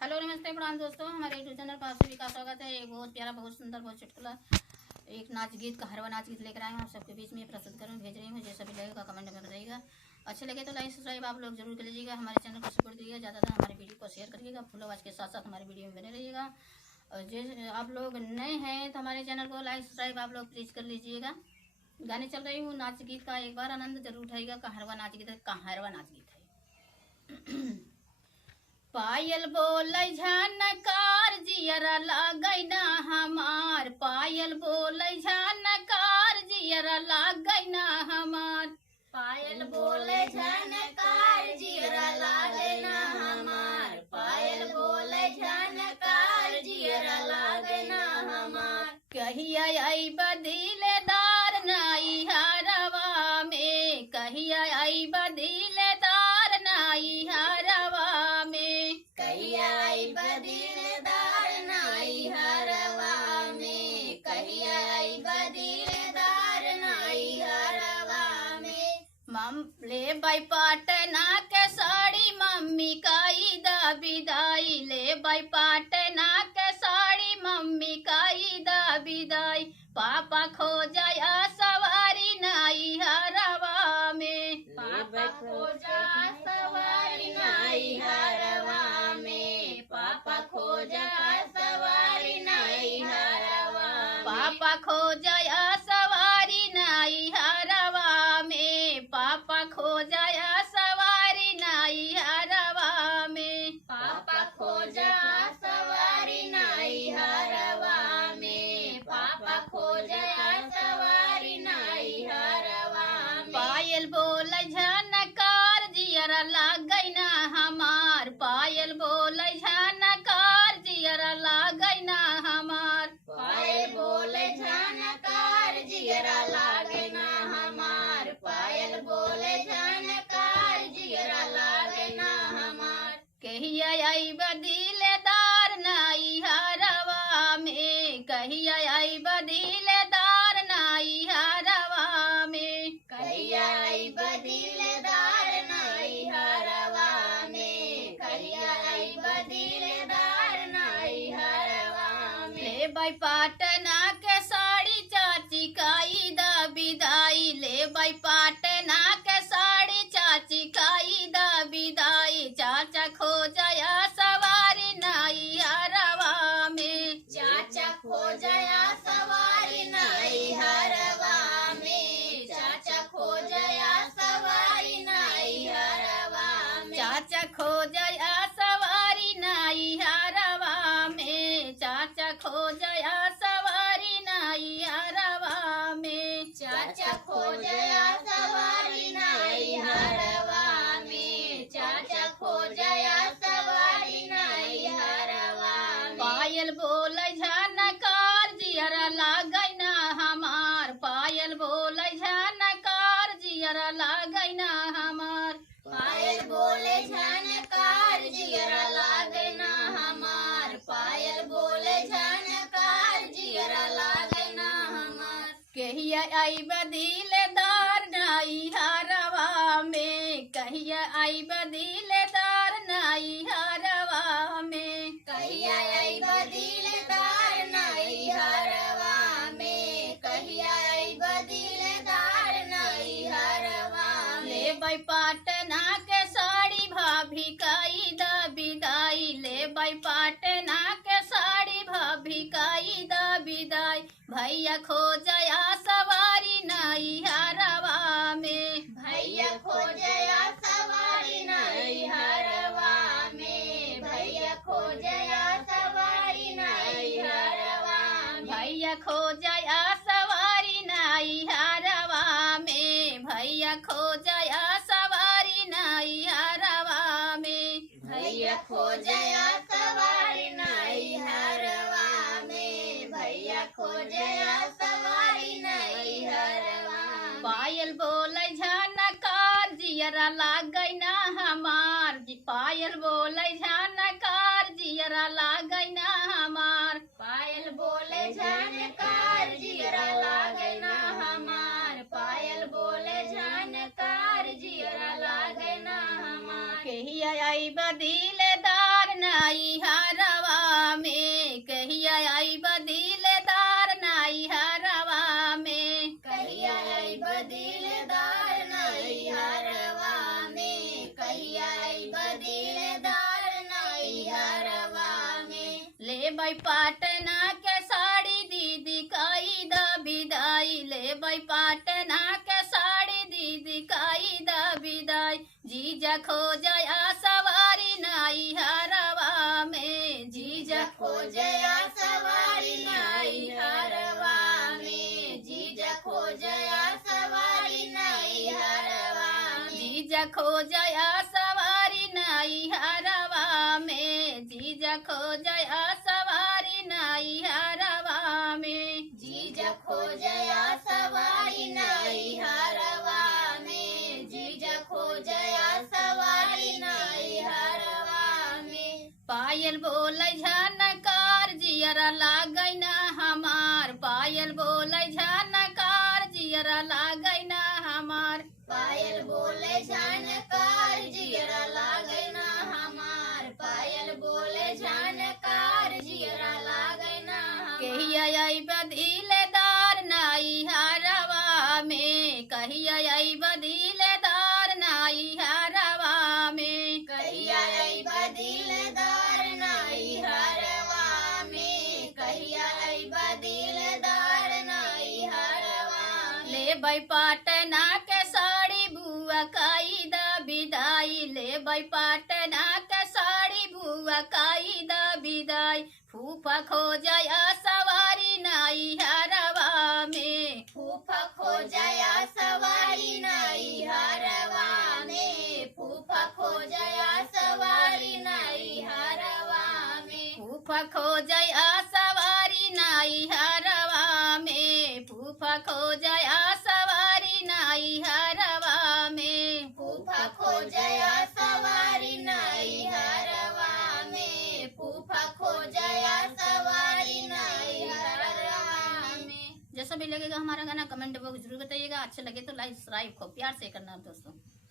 Hello नमस्ते प्रणाम दोस्तों, हमारे यूट्यूब चैनल पर आप सभी का स्वागत है। एक बहुत प्यारा, बहुत सुंदर, बहुत चुटकुला एक नाच गीत का हरवा नाच गीत लेकर आए हूँ। आप सबके बीच में प्रस्तुत करूँ भेज रही हूँ। जैसा भी लगेगा कमेंट में बताइएगा। अच्छे लगे तो लाइक सब्सक्राइब आप लोग जरूर कर लीजिएगा। हमारे चैनल को सपोर्ट दीजिएगा, ज़्यादातर हमारे वीडियो को शेयर करिएगा। फुल आवाज़ के साथ साथ हमारे वीडियो में बने रहिएगा। और जैसे आप लोग नए हैं तो हमारे चैनल को लाइक सब्सक्राइब आप लोग प्लीज़ कर लीजिएगा। गाने चल रही हूँ नाच गीत का, एक बार आनंद जरूर उठाइएगा। कहरवा नाच गीत है, कहरवा नाच गीत है। पायल बोलै झनकार जियरा लागै ना हमार, पायल बोलै झनकार जियरा लागै ना हमार, पायल बोले झनकार जियरा लागे ना हमार, पायल बोले झनकार जियरा लागे ना हमार। कहिया अइबा दिलदार नाई हरवा में, कहिया अइबा दिलदार नाई हरवा में, कहिया अइबा दिलदार नाई हरवा में, कहिया अइबा दिलदार नाई हरवा में। मम ले बाई पाटना के साड़ी मम्मी काई दा विदाई, ले बाई पाटना के साड़ी मम्मी काई दा विदाई, पापा खो जाया सवारी नाई हरवा में, पापा खोजा सवारी नाई हरवा में, पापा खोजा सवारी नाई हरवा में। पापा खो जाया सवारी नाई हरवा में, पापा खो जाया सवारी नाई हरवा में, पापा खोजा सवारी नाई हरवा में, पापा खोजा सवारी नाई हरवा में। पायल बोलै झनकार जियरा लागै ना हमार, पायल बोलै झनकार जियरा लागै ना हमार, पायल बोले झनकार जियरा लागे ना हमार, पायल बोले झनकार जियरा लागे ना हमार। कहिया अइबा दिलदार नाई हरवा में, कहिया अइबा दिलदार नाई हरवा में, कहिया अइबा दिलदार नाई हरवा में, कहिया अइबा दिलदार नाई हरवा में। ले बाई पाटना के साड़ी चाची काई दा विदाई, ले बाई पाटना के साड़ी चाची काई दा विदाई, चाचा खो जाया सवारी नाई हरवा में, चाचा खोजया सवारी नाई हरवा में, चाचा खोजया सवारी नाई हरवा में। चाचा खो जाया सवारी नाई हरवा में, चाचा खो जाया सवारी नाई हरवा में, चाचा खोजया सवारी नाई हरवा में, चाचा खोजया सवारी नाई हरवा में। पायल बोलै झनकार जियरा लागै ना हमार, पायल बोलै झनकार जियरा लागै ना हमार, पायल बोले झनकार जियरा लागे ना हमार, पायल बोले झनकार जियरा लागे ना हमार। कहिया अइबा दिलदार नाई हरवा में, कहिया अइबा दिलदार नाई हरवा में, कहिया अइबा दिलदार नाई हरवा में, कहिया अइबा दिलदार नाई हरवा में। ले बाई पाटना के साड़ी भाभी काई दा विदाई, ले बाई पाटना के साड़ी भाभी काई दा विदाई, भैया खो जाया सवारी नाई हरवा में, भैया खोजया सवारी नाई हरवा में, भैया खोजया सवारी नाई हरवा में। भैया खो जाया सवारी नाई हरवा में, भैया खो जाया सवारी नाई हरवा में, भैया खोजया सवारी नाई हरवा में, भैया खोजया सवारी नाई हरवा में। पायल बोलै झनकार जियरा लागै ना हमार, पायल बोलै झनकार जियरा लागै ना हमार, पायल बोले झनकार जियरा लागे ना हमार, पायल बोले झनकार जियरा लागे ना हमार। आई बदिलेदार नाई हरवा में, कहिया आई बदिलेदार नाई हरवा में, कहिया आई बदिलदार नाई हरवा में, कहिया आई बदिलदार नाई हरवा में। ले भाई पाटना के साड़ी दीदी काई दा विदाई, ले भाई पाटना के साड़ी दीदी काई दा विदाई, जीजा खो जाया सवारी नाई हरवा में, जीजा खो जया सवारी नाई हरवा में, जीजा खो जया सवारी नाई हरवा में, जीजा खो जाया सवारी नाई हरवा में, जीजा खो जाया सवारी नाई हरवा में, जीजा खो जया सवारी नाई हरवा में, जीजा खो जया सवारी नाई हरवा में। पायल बोलै झनकार जियरा लागै ना हमार, पायल बोलै झनकार जियरा लागै ना हमार, पायल बोले जानकार जियरा लागे ना हमार, पायल बोले जानकार जियरा लागे ना हमार। कहिया आई बदिलेदार नाई हरवा में, कहिया आई बदिलेदार नाई हरवा में, कहिया आई बदिलदार नाई हरवा में, कहिया आई बदिलदार नाई हरवा में। ले भाई पाटना के साड़ी बुआ काई दा विदाई, ले भाई पाटना के साड़ी बुआ काई दा विदाई, फूफा खो जाया सवारी नाई हरवा में, फूफा खो जया सवारी नाई हरवा में, फूफा खो जया सवारी नाई हरवा में। फूफा खो जाया सवारी नाई हरवा में, फूफा खो जाया सवारी नाई हरवा में, फूफा खो जया सवारी नाई हरवा में, फूफा खो जया सवारी नाई हरवा में। जैसा भी लगेगा हमारा गाना कमेंट बॉक्स जरूर बताइएगा, अच्छा लगे तो लाइक सब्सक्राइब खूब प्यार से करना दोस्तों।